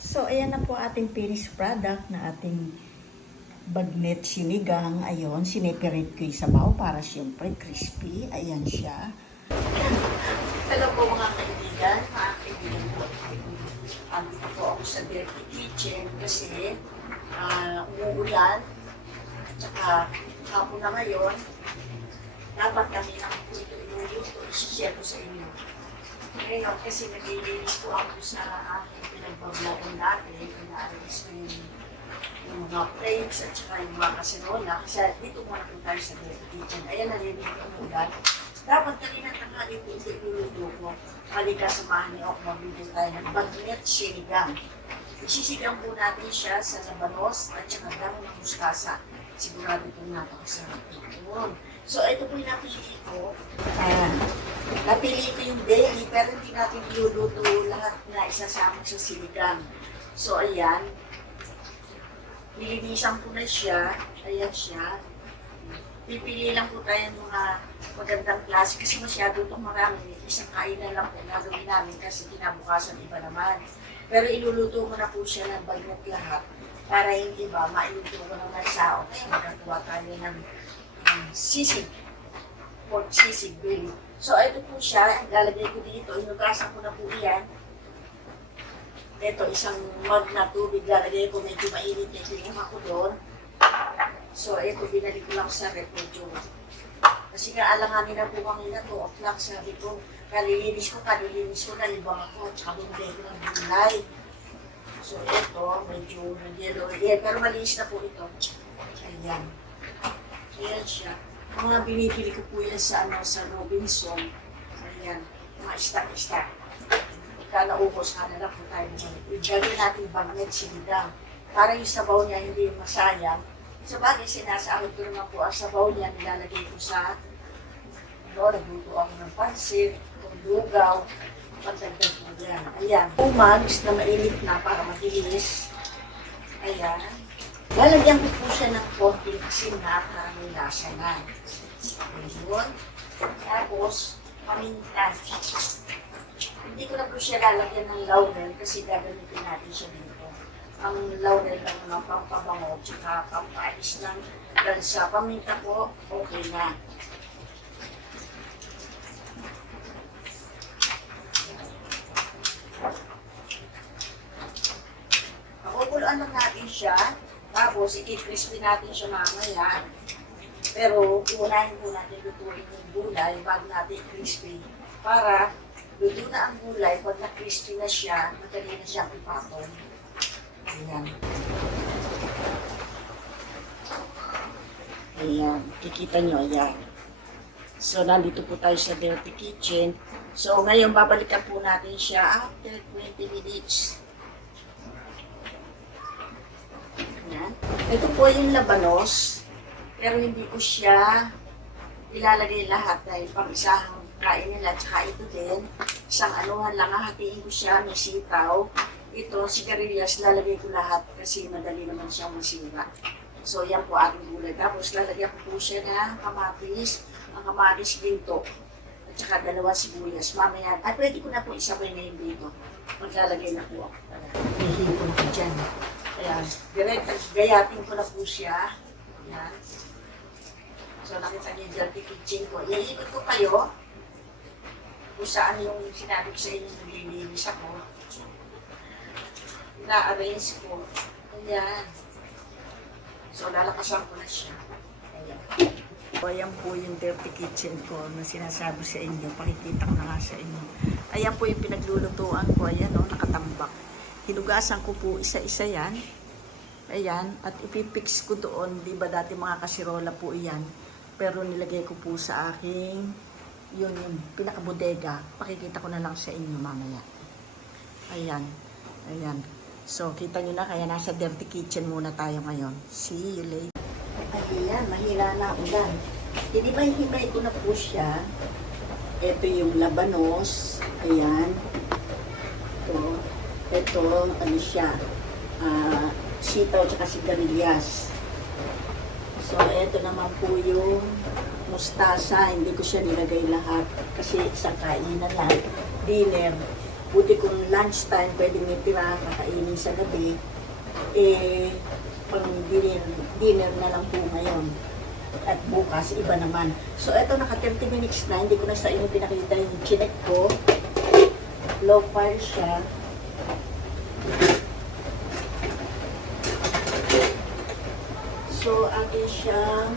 So, ayan na po ating finished product na ating bagnet sinigang. Ayun, sinipirit ko yung sabaw para siyempre crispy. Ayan siya. Hello po mga kaibigan. Mga kaibigan po. Andito po ako sa dirty kitchen kasi umuulan. Tsaka hapon na ngayon, dapat kami ng ito inulit o share ko sa inyo. Ngayon, kasi naglilinis po ako sa aking pinagbablagan dati, inaalis ko yung mga plates at saka yung mga kaserola. Kasi dito muna po tayo sa kitchen. Ayan, narinig ang ulan. Dapat kanina tanghali po ito iluluto ko. Halika, samahan niyo ako, magbibigay tayo ng bagnet sinigang. Isisigang po natin siya sa labanos at saka damo ng mustasa. Sigurado po napakasarap ito. So, ito po yung napili ko. Napili ko yung daily, pero hindi natin iluluto lahat na isasama sa sinigang. So, ayan. Nilinisan ko na siya. Ayan siya. Pipili lang po tayo ng mga magandang klase kasi masyado itong marami. Isang kainan lang po gagawin namin kasi kinabukasan iba naman. Pero iluluto mo na po siya ng bagnet lahat para hindi ba mailuto ko ng nagsao. Kaya magagawa tayo ng sisig. Pork sisig, really. So, ito po siya. Lalagay ko dito. Inugasan ko na po iyan. Ito, isang mug na tubig. Lalagay ko. Medyo mainit na tinama ko doon. So, ito, binalik ko lang sa rep. Medyo. Kasi nga, alanganin na po kami na 2 o'clock. Sabi ko, kalilinis ko, nalibang ako. Tsaka bumili ko ng gulay. So, ito, medyo nag-yellow. Pero malinis na po ito. Ayan. Ayan siya. Mga binibili ko po yan sa Robinson. Ayan, mga stock. Pagka naubos ka na lang po tayo naman. Gagawin natin bagnet sinigang. Para yung sabaw niya hindi masayang. Sa bagay, sinasakit ko naman po ang sabaw niya. Nilalagay ko sa, nagluto ako ng pansit, ng lugaw, pagdagdag mo yan. Ayan, 2 mugs na mainit na para mabilis. Ayan. Lalagyan ko po siya ng konting asin na para may lasa na. Ayun. Tapos, paminta. Hindi ko na po siya lalagyan ng laurel kasi gagamitin natin siya dito. Ang laurel lang ng pampabango tsaka pampaalis ng lansa. Paminta po, okay na. Pakukuluan lang natin siya. Tapos, i-crispy natin siya mamaya. Pero, unahin po natin lutuin yung gulay bago natin i-crispy. Para, luto na ang gulay, pag na-crispy na siya, madali na siyang ipatong. Ayan. Ayan. Kikita nyo, ayan. So, nandito po tayo sa dirty kitchen. So, ngayon, babalikan po natin siya after 20 minutes. Ayan. Ito po yung labanos, pero hindi ko siya ilalagay lahat dahil pang isang kain nila. Tsaka ito din, isang anuhan lang, hatiin ko siya, may sitaw. Ito, sigarilyas, lalagay ko lahat kasi madali naman siyang masira. So, yan po ating gulay. Tapos, lalagyan ko po siya ng kamatis, ang kamatis ginto, at saka 2 sibuyas. Mamaya, at pwede ko na po isabay na yung dito. Maglalagay na po ako. Hihipon ko dyan. Ayan, direct, gayatin ko na po siya. Ayan. So, nakita niyo yung dirty kitchen ko. Iikot ko kayo kung saan yung sinabi ko sa inyo naglilinis ako. Na-arrange ko. Ayan. So, lalakasan ko na siya. Ayan. So, ayan po yung dirty kitchen ko na sinasabi sa inyo. Pakikita ko na nga sa inyo. Ayan po yung pinaglulutuan ko. Ayan o, nakatambak. Hinugasan ko po isa-isa yan. Ayan. At ipipix ko doon. Diba dati mga kasirola po iyan. Pero nilagay ko po sa aking yung pinakabodega. Pakikita ko na lang sa inyo mamaya. Ayan. Ayan. So, kita nyo na. Kaya nasa dirty kitchen muna tayo ngayon. See you later. Ayan. Mahila na ulan. Hinibay-hibay ko na po siya. Ito yung labanos. Ayan. Ito, ano siya, sitaw at sigarilyas. So, ito naman po yung mustasa. Hindi ko siya nilagay lahat kasi isang kainan lang. Dinner. Buti kung lunchtime, pwede may tira kakainin sa gabi. Pang dinner na lang po ngayon. At bukas, iba naman. So, eto, naka 30 minutes na. Hindi ko na sa inyo pinakita yung chinek ko. Low fire siya. So, atin siyang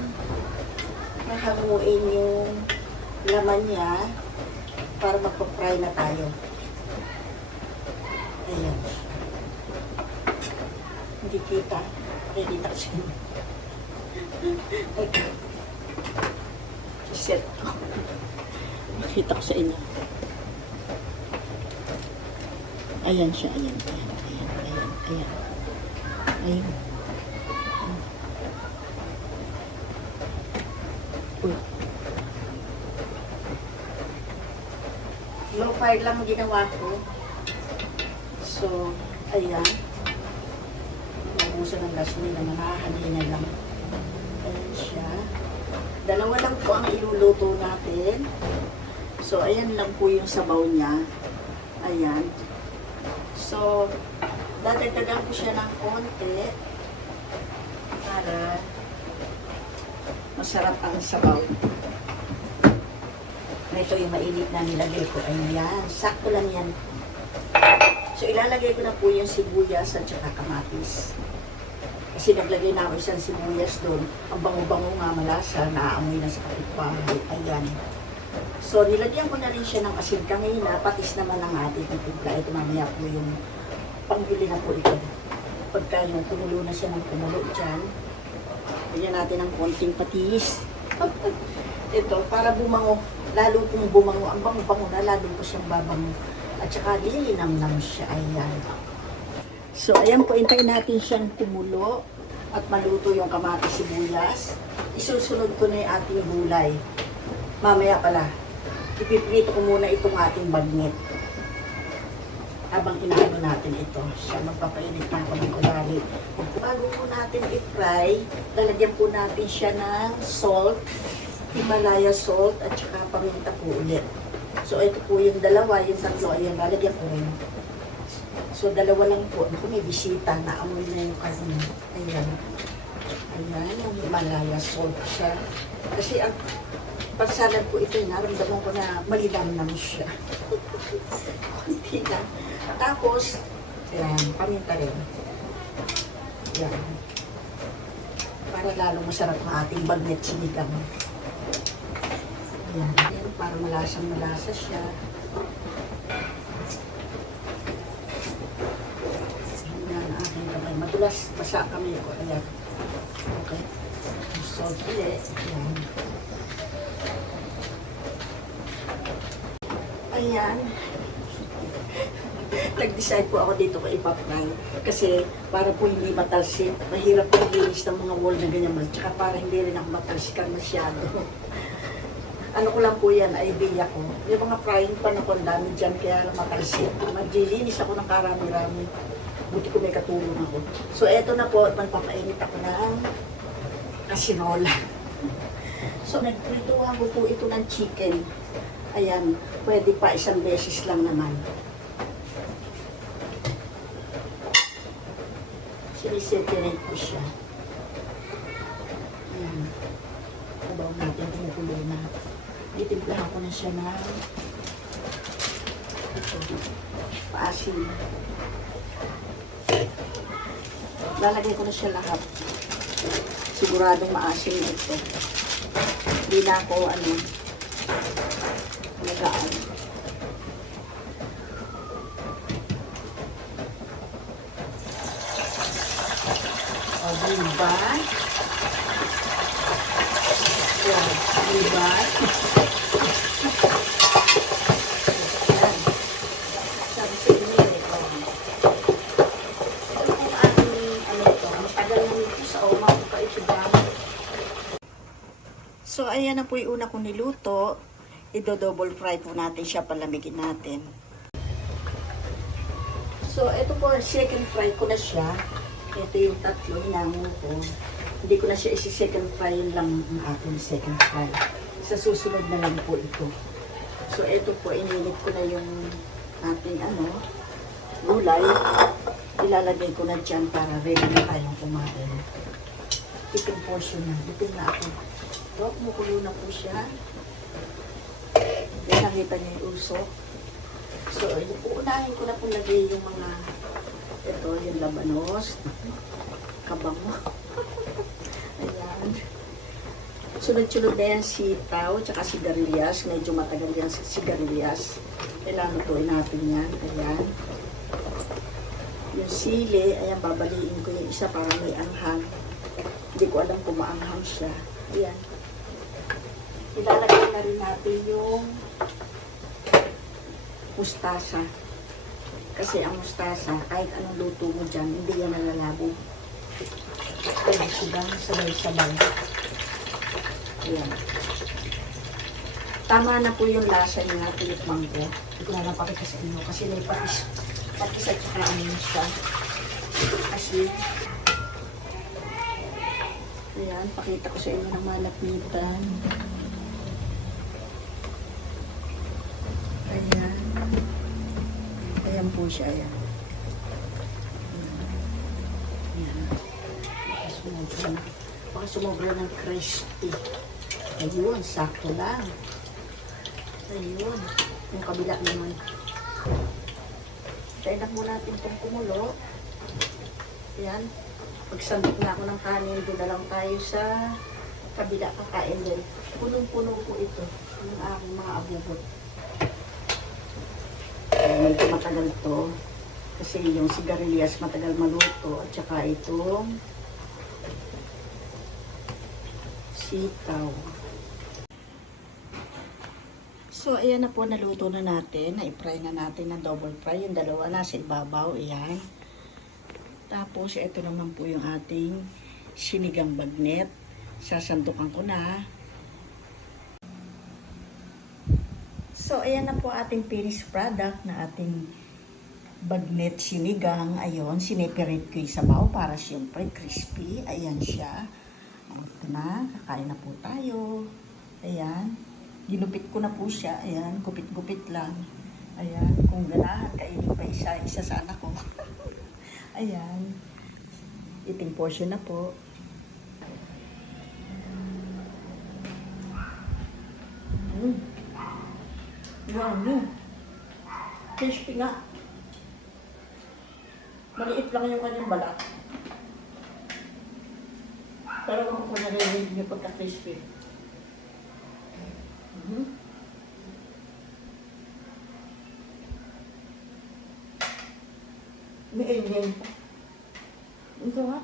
nahanguin yung laman niya para magpa-fry na tayo. Ayan. Hindi kita. Pakikita ko siya. Okay. Set ko. Makita ko sa inyo. Ayan siya. Ayan. Ayan. Uy. Low fire lang ang ginawa ko. So, ayan. Naubusan ng gasolina, nakahalina lang. Ayan siya. Dalawa lang po ang iluluto natin. So, ayan lang po yung sabaw niya. Ayan. So, dadagdagan ko siya ng konti para masarap ang sabaw. Ito yung mainit na nilagay ko. Ayan. Sakto lang yan. So, ilalagay ko na po yung sibuyas at saka kamatis. Kasi naglagay na ako isang sibuyas doon. Ang bango-bango nga, malasa, naaamoy na sa kapitbahay. Ayan. So, nilagyan ko na rin siya ng asin kanina. Patis naman ang ating timpla. Ito mamaya po yung pangbili na po ito. Pagka yung tumulo na siya ng tumulo dyan, lagyan natin ng konting patis. Ito, para bumango. Lalo kung bumango, ang bango-bango na, lalo po siyang babango. At saka lilinamnam siya. Ayan. So, ayan po, hintayin natin siyang kumulo at maluto yung kamatis sibuyas. Isusunod ko na yung ating gulay. Mamaya pala, ipiprito ko muna itong ating bagnet. Habang inaano natin ito, siya magpapainit na ako ng kulari. Bago po natin i-fry, lalagyan po natin siya ng salt, Himalaya salt, at saka paminta po ulit. So, ito po yung dalawa, yung tatlo, ayan, lalagyan ko rin. So, dalawa lang po. Ako may bisita, naamoy na yung karne. Ayan. Ayan, yung Himalaya salt siya. Kasi ang pagsalad po ito, naramdaman ko na malilamnam siya. Kunti lang. Tapos, ayan, paminta rin. Ayan. Para lalo masarap ang ating bagnet sinigang. Ayan, ayan, para malasang-malasa siya. Madulas, basa kami ko. Ayan. Okay. Salt ulit. Ayan. Ayan. Nag-decide po ako dito ko ipapray. Kasi para po hindi matalsik. Mahirap po linis ng mga wall na ganyan. Tsaka para hindi rin ako matalsikan masyado. Ano ko lang po yan, idea ko. Yung mga frying pan ako, ang dami dyan, kaya matalsik. Maglilinis ako ng karami-rami. Buti ko may katulong ako. So, eto na po, magpapainit ako ng kasinola. So, nagprituhan ko po ito ng chicken. Ayan, pwede pa isang beses lang naman. Siniseparate ko siya. Ayan. Sabaw natin, kumukulo na. Itimplahan ko na siya ng ito, paasin. Lalagay ko na siya lahat. Siguradong maasim na ito. Hindi na ako, nagaan. O, diba? Yan, diba? Yan. Sabi sa inyo, ito. Ito kung ang tagal na nito sa oma ko pa ito ba? So, ayan na po yung una kong niluto. I-double fry po natin siya, palamigin natin. So, ito po, second fry ko na siya. Ito yung tatlo, hinango ko. Hindi ko na siya isi-second fry, yun lang ang aking second fry. Sa susunod na lang po ito. So, ito po, ininit ko na yung ating gulay. Ilalagay ko na dyan para ready na tayong kumain. Tipid portion na. Tipid na ako. So, kumukulo na po siya. Yan, nakita niya yung usok. So, uunahin ko na po lagay yung mga ito, yung labanos. Kabango. Ayan. Sunod-sunod na yan sitaw, tsaka sigarilyas. Medyo matagal yan sigarilyas. Kailangan lutuin natin yan. Ayan. Yung sili, ayan, babaliin ko yung isa para may anghang. Hindi ko alam kung maanghang siya. Ayan. Ilalagay na rin natin yung mustasa. Kasi ang mustasa, kahit anong luto mo dyan, hindi yan nalalabo. Ayan, sigang sabay-sabay. Ayan. Tama na po yung lasa niya, pilit manggo. Hindi ko na napakita sa inyo kasi may patis at saka ano siya. Kasi, ayan, pakita ko sa inyo ng malapnitan. Ayan. Ayan po siya, ayan. Ayan. Baka sumobra ng crispy. Ayun, sakto lang. Ayun. Yung kabila naman. Try na muna natin itong kumulo. Ayan. Pagsandok na ako ng kanin, doon na lang tayo sa kabila kakain din. Punong-puno po ito. Yung aking mga abubot. Medyo matagal to. Kasi yung sigarilyas matagal maluto. At saka itong sitaw. So, ayan na po, naluto na natin. Na-fry na natin ng double fry. Yung dalawa nasa ibabaw. Ayan. Tapos, ito naman po yung ating sinigang bagnet. Sasandukan ko na. So, ayan na po ating finished product na ating bagnet sinigang. Ayun, siniperate ko yung sabaw para siyempre crispy. Ayan siya. Ito na, kakain na po tayo. Ayan. Ginupit ko na po siya. Ayan, gupit-gupit lang. Ayan, kung ganahan, kainin pa isa sa anak ko. Ayan. Eating portion na po. Yummy. Crispy nga. Maliit lang yung kanyang balat. Pero kung ko narinig niyo pagka-crispy. May alien. Ito nga.